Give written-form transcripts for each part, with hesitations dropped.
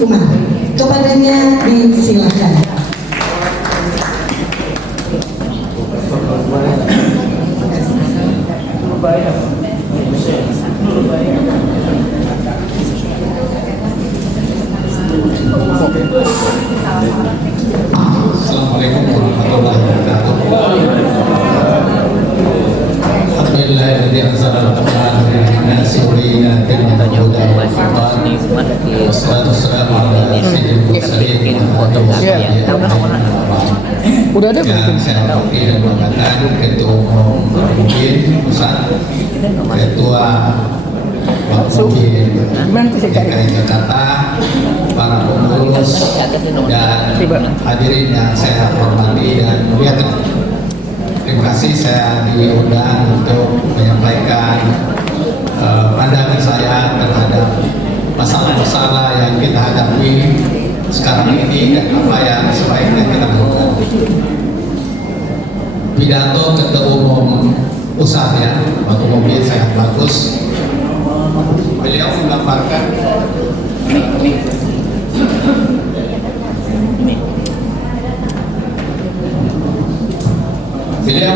Umar. Kepadanya disilakan. Assalamualaikum warahmatullahi wabarakatuh. Alhamdulillahilladzi anzala al-Qur'ana ala nasiina bil-huda wal furqan. Wassalatu wassalamu ala sayyidil mursalin. Udah ada yang saya hormati dan banggakan Ketua Umum Mungkin Pusat, Ketua Mungkin DKI Jakarta, para pengurus dan hadirin yang saya hormati dan muliakan. Terima kasih saya diundang untuk menyampaikan pandangan saya terhadap masalah-masalah yang kita hadapi sekarang ini dan apa yang sebaiknya kita lakukan. Pidato Ketua Umum Pusat ya, waktu mobil sangat bagus. Beliau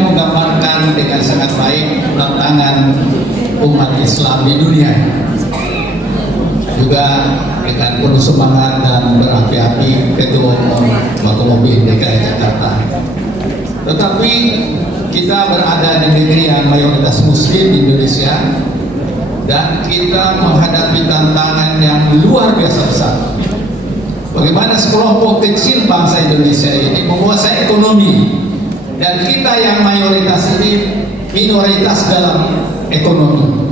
menggambarkan dengan sangat baik tantangan umat Islam di dunia, juga dengan penuh semangat dan berapi-api Ketua Umum Wakil DKI Jakarta. Tetapi kita berada di negeri yang mayoritas Muslim di Indonesia dan kita menghadapi tantangan yang luar biasa besar. Bagaimana sekelompok kecil bangsa Indonesia ini menguasai ekonomi dan kita yang mayoritas ini minoritas dalam ekonomi.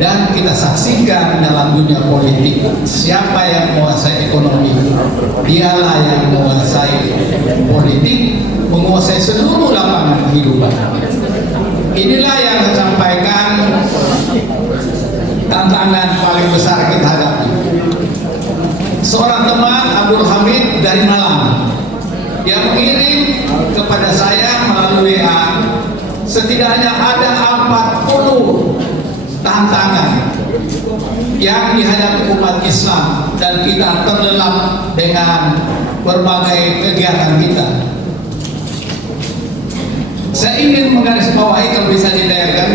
Dan kita saksikan dalam dunia politik, siapa yang menguasai ekonomi, dialah yang menguasai politik, menguasai seluruh lapangan kehidupan. Inilah yang saya sampaikan tantangan paling besar kita hadapi. Seorang teman, Abdul Hamid dari Malang, dia mengirim kepada saya melalui WA, setidaknya ada 40 tantangan yang dihadapi umat Islam dan kita terlelap dengan berbagai kegiatan kita. Saya ingin menggarisbawahi kalau bisa didayangkan.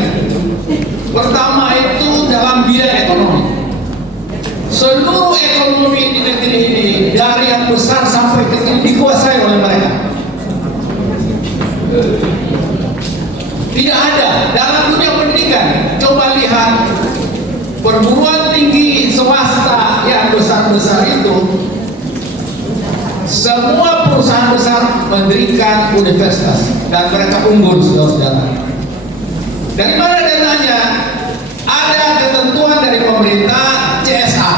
Pertama itu dalam bidang ekonomi. Seluruh ekonomi di negeri ini dari yang besar sampai kecil dikuasai oleh mereka. Tidak ada dalam dunia pendidikan. Coba lihat perguruan tinggi swasta yang besar-besar itu, semua perusahaan besar mendirikan universitas dan mereka unggul, saudara-saudara. Dari mana datanya? Ada ketentuan dari pemerintah CSR,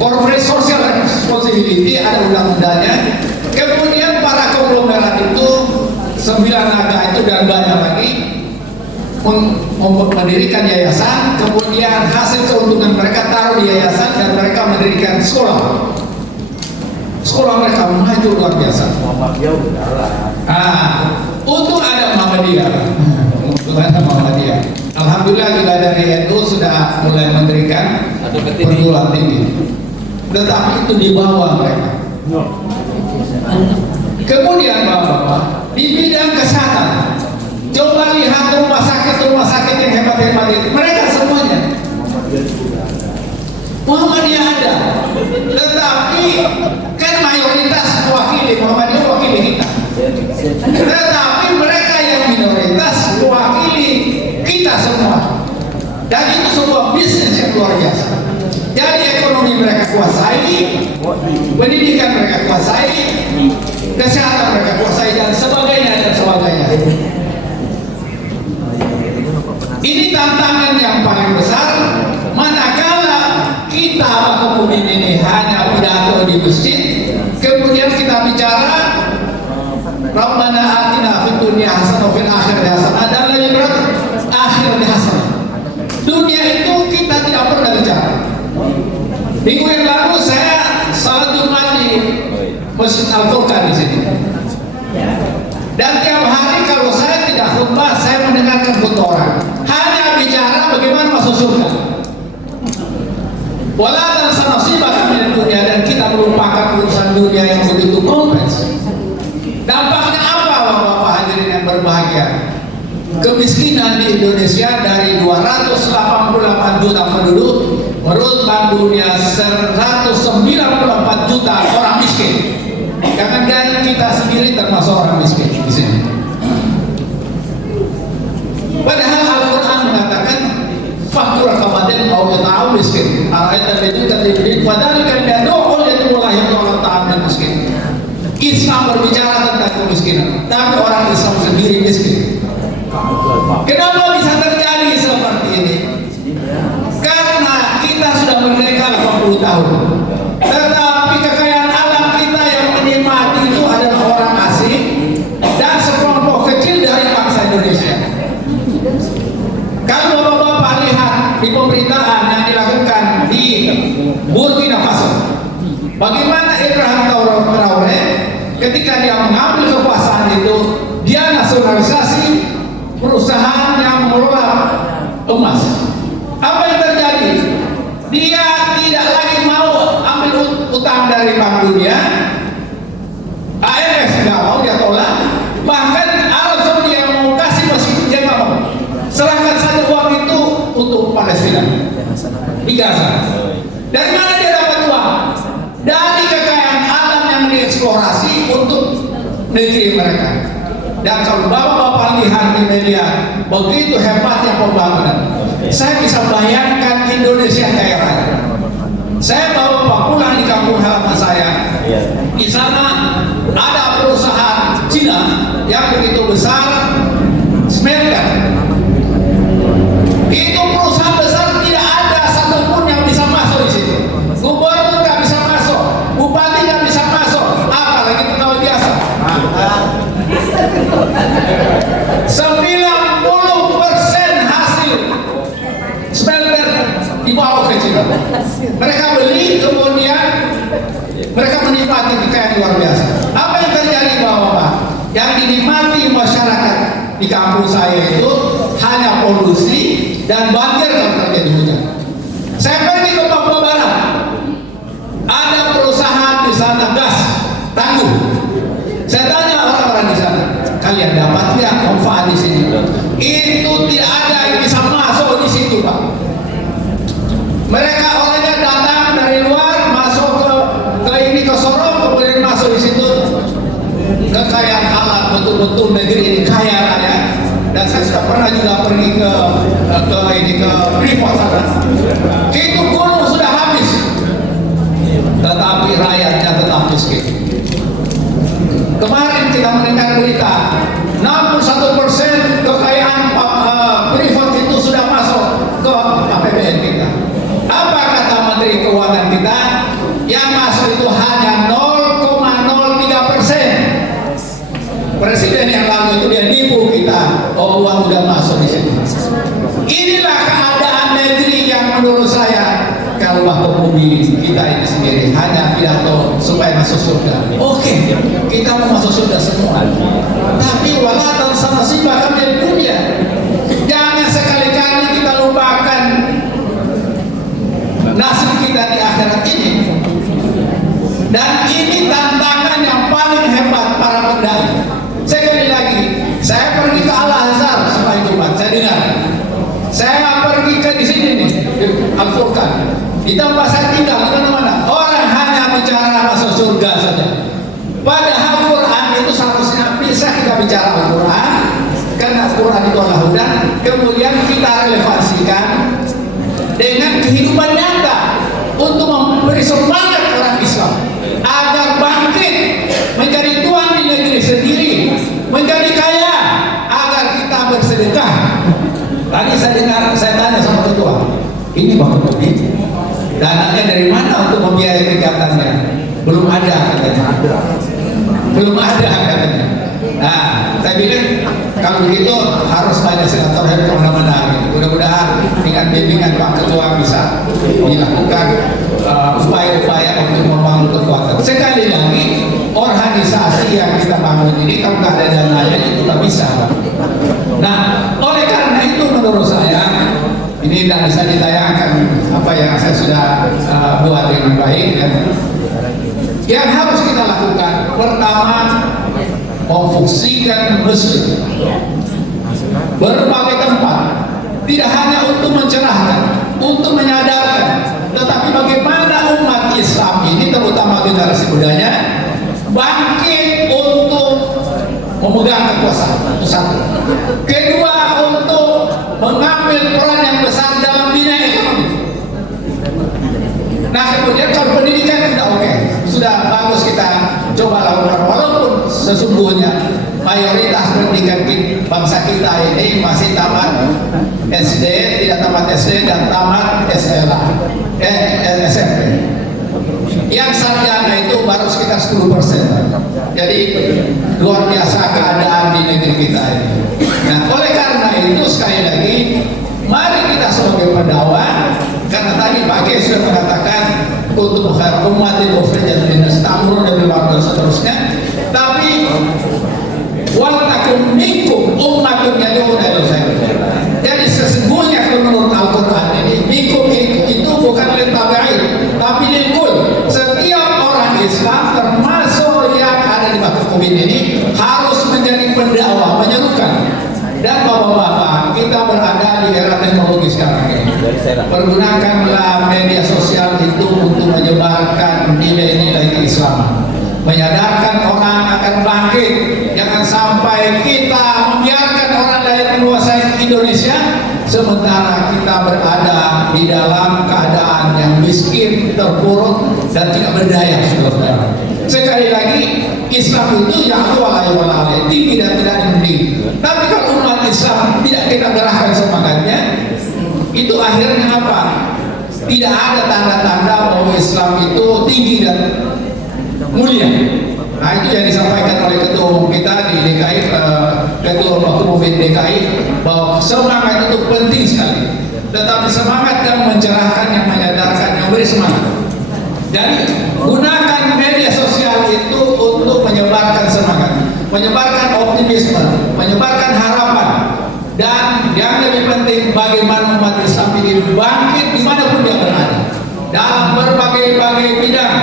Corporate Social Responsibility, ada undang-undangnya. Kemudian para konglomerat itu 9 naga itu dan banyak lagi mendirikan yayasan, kemudian hasil keuntungan mereka taruh di yayasan dan mereka mendirikan sekolah. Sekolah mereka maju luar biasa. Untuk ada Muhammadiyah. Alhamdulillah juga dari NU sudah mulai mendirikan perguruan tinggi. Tetapi itu di bawah mereka. Kemudian Bapak-bapak, di bidang kesehatan, coba lihat rumah sakit yang hebat-hebat itu, mereka semuanya Muhammadiyah ada, tetapi kan mayoritas mewakili Muhammadiyah, mewakili kita. Tetapi mereka yang minoritas mewakili kita semua, dan itu sebuah bisnis yang luar biasa. Jadi ekonomi mereka kuasai, pendidikan mereka kuasai, kesehatan mereka kuasai, dan sebagainya dan sebagainya. Ini tantangan yang paling besar. Manakala kita Wakil ini hanya pidato di masjid, kemudian kita bicara Rabbana atina fid dunya hasanah wa fil akhirati hasanah, dan lebih berat akhirati hasanah. Dunia itu kita tidak pernah bicara. Minggu yang lalu saya salat Jumat di Masjid Al-Furqan di sini. Dan tiap hari kalau saya tidak khutbah, saya mendengarkan khutbah orang. Hanya bicara bagaimana masuk surga. Wala tansa nasibaka minad dunia, dan kita melupakan urusan dunia yang begitu kompleks. Dampaknya apa, Bapak hadirin yang berbahagia? Kemiskinan di Indonesia dari 288 juta penduduk, menurut Bank Dunia 194 juta orang miskin. Jangan-jangan kita sendiri termasuk orang miskin di sini. Padahal Al-Quran mengatakan fakir kabaden au ta'am miskin. Ayat itu tadi padahal kan dia doa itu yang Allah Ta'ala miskin. Islam berbicara tentang kemiskinan, tapi orang Islam sendiri miskin. Kenapa bisa terjadi seperti ini? Karena kita sudah merdeka 80 tahun, tetapi kekayaan alam kita yang menikmati itu adalah orang asing dan sekelompok kecil dari bangsa Indonesia. Kalau Bapak-Bapak lihat di pemerintahan yang dilakukan di Burkina Faso, bagaimana Ibrahim Traoré ketika dia mengambil kekuasaan itu, dia nasionalisasi perusahaan yang mengelola emas. Apa yang terjadi? Dia tidak lagi mau ambil utang dari Bank Dunia, IMF nggak mau, dia tolak. Bahkan Arab Saudi yang mau kasih masih dia nggak mau. Serahkan saja uang itu untuk Palestina di Gaza. Dari mana dia dapat uang? Dari kekayaan alam yang dieksplorasi untuk negeri mereka. Dan kalau Bapak-Bapak lihat di media, begitu hebatnya pembangunan. Saya bisa bayangkan Indonesia kaya raya. Saya bawa Bapak pulang di kampung halaman saya. Di sana ada perusahaan Cina yang begitu besar, smelter. Itu perusahaan besar, tidak ada satupun yang bisa masuk di situ. Gubernur nggak bisa masuk, bupati nggak bisa masuk, apalagi pegawai biasa. 90% hasil smelter dibawa ke Cina. Mereka beli, kemudian mereka menikmati kekayaan luar biasa. Apa yang terjadi, Bapak-Bapak? Yang dinikmati masyarakat di kampung saya itu hanya polusi dan banjir kalau terjadi hujan. Saya pergi ke Papua Barat, ada perusahaan di sana gas tangguh. Saya tanya orang-orang di sana, kalian dapat nggak manfaat di sini? Itu tidak ada yang bisa masuk di situ, Pak. Mereka orangnya datang dari luar, masuk ke ini, ke Sorong, kemudian masuk di situ. Kekayaan alam, betul-betul negeri ini kaya raya. Dan saya sudah pernah juga pergi ke Freeport sana. Itu gunung sudah habis, tetapi rakyatnya tetap miskin. Kemarin kita mendengar berita 61% kekayaan Freeport itu sudah masuk ke APBN kita. Apa kata Menteri Keuangan kita? Yang masuk itu hanya 0,03%. Presiden yang lalu itu dia nipu kita, oh uang udah masuk di sini. Inilah keadaan negeri yang menurut saya, kalau pemudi kita ini sendiri hanya pidato supaya masuk surga. Oke, kita mau masuk surga semua. Tapi walatan sama sih bahkan di dunia. Jangan sekali-kali kita lupakan nasib kita di akhirat ini. Dan ini tantangan yang paling hebat para pendaki. Sekali lagi, saya pergi ke Al-Azhar setelah Jumat, saya dengar. Saya pergi ke di sini nih, Al-Furqan. Di tempat saya tinggal, di mana-mana, orang hanya bicara masuk surga saja. Padahal Quran itu seharusnya bisa kita bicara Al-Quran, karena Al-Quran itu adalah hudan. Kemudian kita relevansikan dengan kehidupan nyata untuk memberi semangat orang Islam agar bangkit menjadi tuan di negeri sendiri, menjadi kaya, agar kita bersedekah. Tadi saya dengar, saya tanya sama ketua, ini Bapak Budi, dananya dari mana untuk membiayai kegiatannya? Belum ada katanya. Belum ada katanya. Nah, saya bilang kalau begitu harus banyak silaturahmi kemana-mana. Mudah-mudahan dengan bimbingan Pak Ketua bisa dilakukan upaya-upaya untuk membangun kekuatan. Sekali lagi, organisasi yang kita bangun ini kalau nggak ada dananya itu nggak bisa, Pak. Nah, oleh karena itu menurut saya ini tidak bisa ditayangkan apa yang saya sudah buat dengan baik ya. Yang harus kita lakukan pertama, memfungsikan masjid berbagai tempat, tidak hanya untuk mencerahkan, untuk menyadarkan, tetapi bagaimana umat Islam ini, terutama generasi mudanya, bangkit untuk memegang kekuasaan. Satu. Kedua, untuk mengambil peran yang besar dalam bina ekonomi. Nah, kemudian kalau pendidikan sudah oke, sudah bagus kita coba lakukan, walaupun sesungguhnya mayoritas pendidikan bangsa kita ini masih tamat SD, tidak tamat SD dan tamat SMP. Yang sarjana itu baru sekitar 10%. Jadi luar biasa keadaan di negeri kita ini. Nah, oleh karena itu sekali lagi, mari kita sebagai pendakwah, karena tadi Pak Kiai sudah mengatakan untuk khair umat itu dan dinas tamrun dan dan seterusnya. Tapi waltakum minkum ummatun yad'una ila khair. Jadi sesungguhnya menurut Al-Qur'an ini minkum itu bukan lil tabi'in, tapi lil kul. Setiap orang Islam termasuk yang ada di Bakauheni ini harus menjadi pendakwah, menyerukan. Dan bapak-bapak, kita berada di era teknologi sekarang ini. Pergunakanlah media sosial itu untuk menyebarkan nilai-nilai keislaman, menyadarkan orang akan bangkit. Jangan sampai kita membiarkan orang lain menguasai Indonesia sementara kita berada di dalam keadaan yang miskin, terpuruk dan tidak berdaya, saudara-saudara. Sekali lagi, Islam itu yang wala tinggi dan tidak tinggi. Tapi kalau umat Islam tidak kita gerahkan semangatnya, itu akhirnya apa? Tidak ada tanda-tanda bahwa Islam itu tinggi dan mulia. Nah, itu yang disampaikan oleh ketua umum kita di DKI, ketua umum DKI, bahwa semangat itu penting sekali. Tetapi semangat yang mencerahkan, yang menyadarkan, yang beri semangat. Jadi gunakan media sosial itu untuk menyebarkan semangat, menyebarkan optimisme, menyebarkan harapan, dan yang lebih penting bagaimana umat Islam ini bangkit dimanapun dia berada dalam berbagai bidang.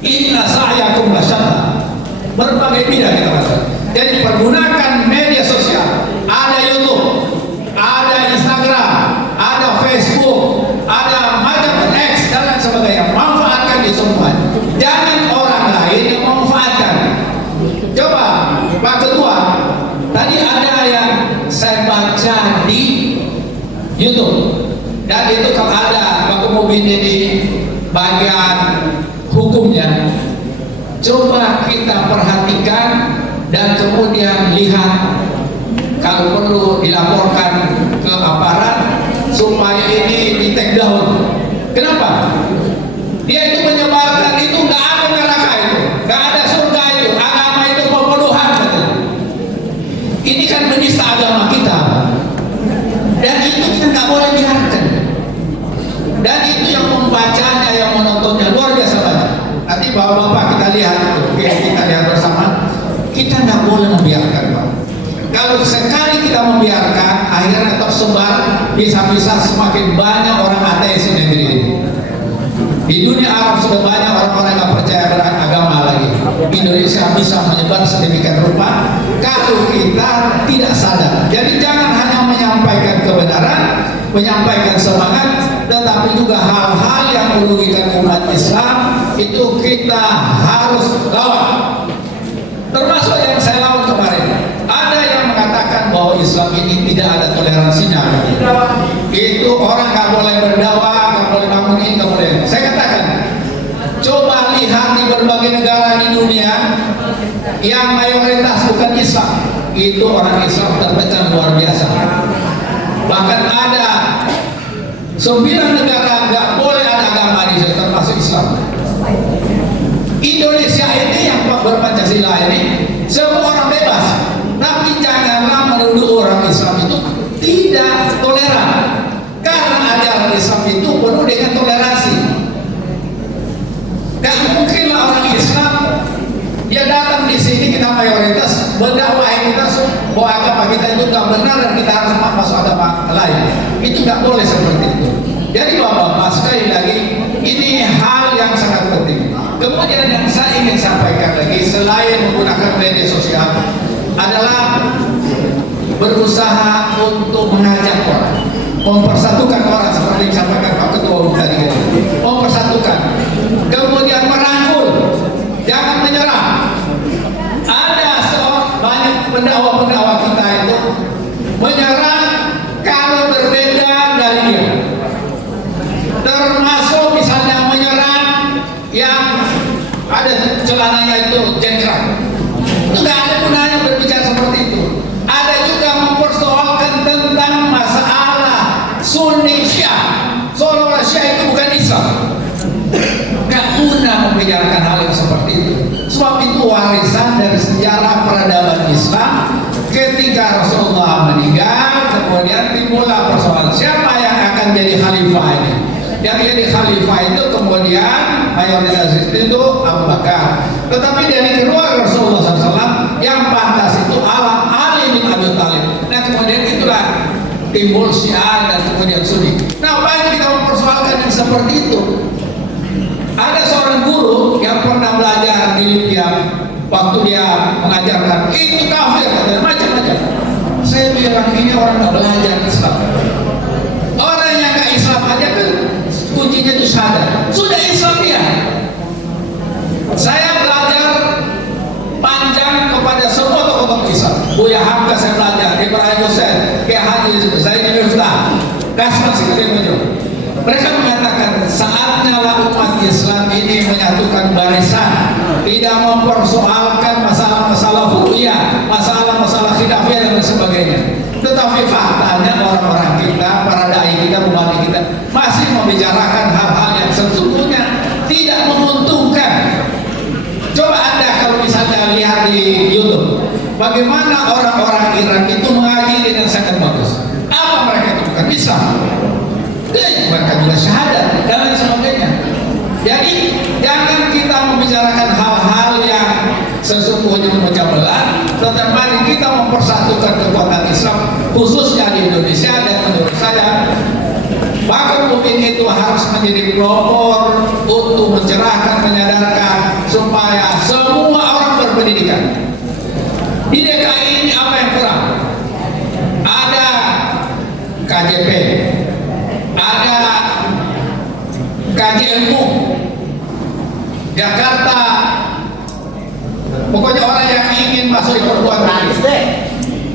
Inna sa'yakum lasyatta, berbagai bidang kita maksud. Jadi pergunakan media sosial, ada YouTube, ada Instagram, ada Facebook, ada macam X dan lain sebagainya. Manfaatkan itu semua. Jangan orang lain yang memanfaatkan. Coba Pak Ketua, tadi ada yang saya baca di YouTube, dan itu kalau ada Pak Mubin di bagian hukumnya, coba kita perhatikan dan kemudian lihat, kalau perlu dilaporkan ke aparat supaya ini di take down. Kenapa? Dia itu menyebarkan itu nggak ada neraka itu, nggak ada surga itu, agama itu pembunuhan. Ini kan menista agama kita, dan itu kita nggak boleh biarkan. Dan itu yang membacanya, yang menontonnya luar biasa banyak. Nanti bapak-bapak kita lihat, kita lihat bersama. Kita nggak boleh membiarkan, Pak. Kalau sekali kita membiarkan, akhirnya tersebar, bisa-bisa semakin banyak orang ateis di negeri ini. Di dunia Arab sudah banyak orang-orang yang percaya beragama lagi. Indonesia bisa menyebar sedemikian rupa kalau kita tidak sadar. Jadi jangan hanya menyampaikan kebenaran, menyampaikan semangat, tetapi juga hal-hal yang merugikan umat Islam itu kita harus lawan. Termasuk yang saya lawan kemarin, ada yang mengatakan bahwa Islam ini tidak ada toleransinya. Itu orang nggak boleh berdakwah, nggak boleh bangun ini, nggak boleh. Saya katakan, coba lihat di berbagai negara di dunia yang mayoritas bukan Islam, itu orang Islam terpecah luar biasa. Bahkan ada 9 negara nggak boleh ada agama di situ, termasuk Islam. Indonesia ini yang berpancasila ini semua orang bebas, tapi janganlah menuduh orang Islam itu tidak toleran, karena ajaran Islam itu penuh dengan toleransi. Gak mungkinlah orang Islam dia datang di sini, kita mayoritas mendakwahi kita bahwa agama kita itu gak benar dan kita harus masuk agama lain. Itu gak boleh seperti itu. Jadi bapak-bapak, sekali lagi media sosial adalah berusaha untuk mengajak orang, mempersatukan orang seperti yang disampaikan Pak Ketua Umum tadi, mempersatukan, kemudian merangkul, jangan menyerah. Ada banyak pendakwa-pendakwa kita itu menyerang kalau berbeda dari dia, termasuk misalnya menyerang yang ada celananya itu jengkrak. Itu nggak ada gunanya berbicara seperti itu. Ada juga mempersoalkan tentang masalah Sunni Syiah, seolah-olah Syiah itu bukan Islam. Nggak guna membicarakan hal yang seperti itu. Sebab itu warisan dari sejarah peradaban Islam. Ketika Rasulullah meninggal, kemudian timbullah persoalan siapa yang akan jadi khalifah ini. Yang jadi khalifah itu kemudian mayoritas itu Abu Bakar. Tetapi dari keluarga Rasulullah SAW yang pantas itu Ali bin Abi Thalib. Nah kemudian itulah timbul Syiah dan kemudian Sunni. Nah apa yang kita mempersoalkan yang seperti itu? Ada seorang guru yang pernah belajar di Libya, waktu dia mengajarkan itu kafir dan macam-macam. Saya bilang ini orang nggak belajar Islam. Orang yang nggak Islam aja kan kuncinya itu sadar. Sudah Islam dia. Saya belajar panjang kepada semua tokoh-tokoh Islam. Buya Hamka saya belajar, Ibrahim Hussein, Kiai Haji Zaid bin Miftah, Kasman Sekalian. Mereka mengatakan saatnya lah umat Islam ini menyatukan barisan, tidak mempersoalkan masalah-masalah fuqiyah, masalah-masalah khilafiyah dan sebagainya. Tetapi faktanya orang-orang kita, para dai kita, umat kita masih membicarakan hal-hal yang sesungguhnya tidak menguntungkan. Coba Anda kalau misalnya lihat di YouTube, bagaimana orang-orang Irak itu mengaji dengan sangat bagus. Apa mereka itu bukan Islam? Mereka juga syahadat dan lain sebagainya. Jadi jangan kita membicarakan hal-hal yang sesungguhnya memecah belah, tetapi mari kita mempersatukan kekuatan Islam khususnya di Indonesia. Dan menurut saya bahkan mungkin itu harus menjadi pelopor untuk mencerahkan, menyadarkan supaya semua orang berpendidikan. Di DKI ini apa yang kurang? Ada KJP, ada KJMU, Jakarta, pokoknya orang yang ingin masuk di perguruan tinggi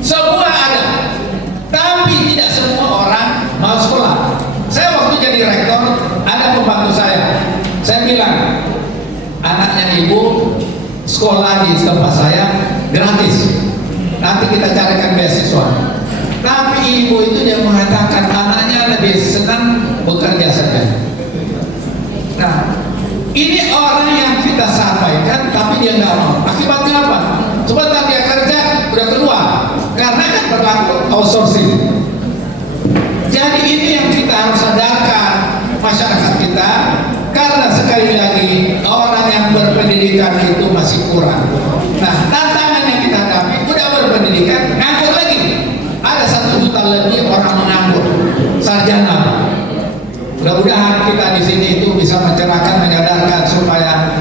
semua ada, tapi tidak semua orang mau sekolah. Saya waktu jadi rektor, ada pembantu saya bilang anaknya ibu sekolah di tempat saya gratis, nanti kita carikan beasiswa. Tapi ibu itu dia mengatakan anaknya lebih senang bekerja saja. Nah, ini orang yang kita sampaikan tapi dia nggak mau. Akibatnya apa? Sebentar dia kerja udah keluar karena kan berlaku outsourcing. Jadi ini yang kita harus sadarkan masyarakat kita, karena sekali lagi orang yang berpendidikan itu masih kurang. Nah, tantangan yang kita hadapi udah berpendidikan nganggur lagi. Ada 1 juta lebih orang menganggur sarjana. Mudah-mudahan kita di sini itu bisa mencerahkan, menyadarkan supaya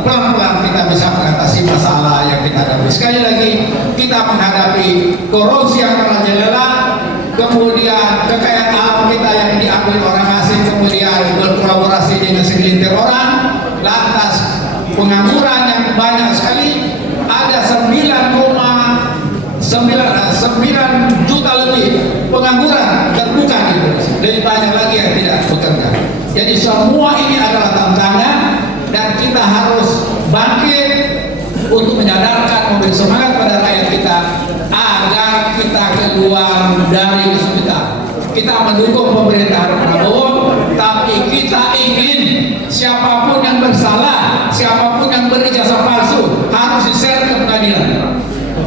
pelan-pelan kita bisa mengatasi masalah yang kita hadapi. Sekali lagi kita menghadapi korupsi yang merajalela, kemudian kekayaan alam kita yang diambil orang asing, kemudian berkolaborasi dengan segelintir orang, lantas pengangguran yang banyak sekali, ada 9,9 juta lebih pengangguran terbuka di Indonesia, lebih banyak lagi yang tidak bekerja. Jadi semua ini adalah tantangan dan kita harus bangkit untuk menyadarkan, memberi semangat pada rakyat kita agar kita keluar dari kesulitan. Kita mendukung pemerintahan Prabowo, tapi kita ingin siapapun yang bersalah, siapapun yang berijazah palsu harus diseret ke pengadilan.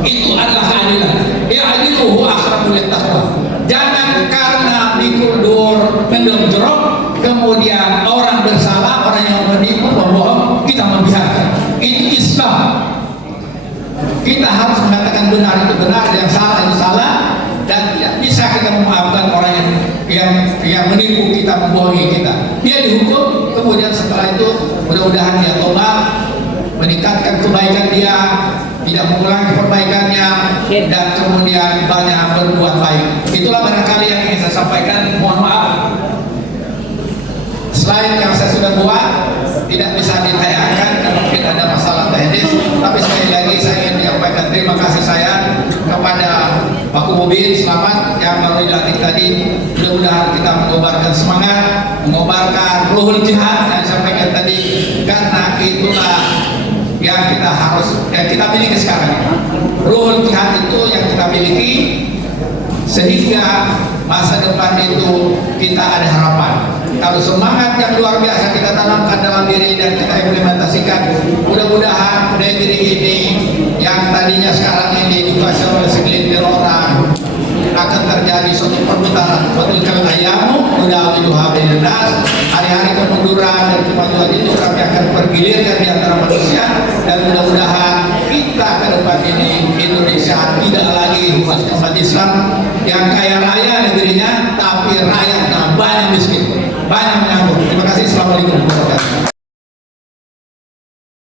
Itu adalah keadilan. Ya'diluhu aqrabu lit-taqwa. Jangan karena mikul dur mendem jeruk kemudian orang bersalah, orang yang menipu, membohong, kita membiarkan. Itu Islam. Kita harus mengatakan benar itu benar, yang salah itu salah, dan tidak bisa kita memaafkan orang yang menipu kita, membohongi kita. Dia dihukum, kemudian setelah itu mudah-mudahan dia tobat, meningkatkan kebaikan dia, tidak mengulangi perbaikannya, dan kemudian banyak berbuat baik. Itulah barangkali yang ingin saya sampaikan. Mohon maaf, slide yang saya sudah buat tidak bisa ditayangkan karena mungkin ada masalah teknis. Tapi sekali lagi saya ingin menyampaikan terima kasih saya kepada Pak Mubin, selamat yang baru dilatih tadi. Mudah-mudahan kita mengobarkan semangat, mengobarkan ruhul jihad yang disampaikan tadi, karena itulah yang kita miliki sekarang. Ruhul jihad itu yang kita miliki, sehingga masa depan itu kita ada harapan. Kalau semangat yang luar biasa kita tanamkan dalam diri dan kita implementasikan, mudah-mudahan negeri ini yang tadinya sekarang ini dikuasai oleh segelintir orang, akan terjadi suatu perputaran. Betul kan ayamu nudawiluha bainan nas. Hari-hari kemunduran dan kemajuan itu kami akan pergilirkan di antara manusia, dan mudah-mudahan kita ke depan ini Indonesia tidak lagi khususnya umat Islam yang kaya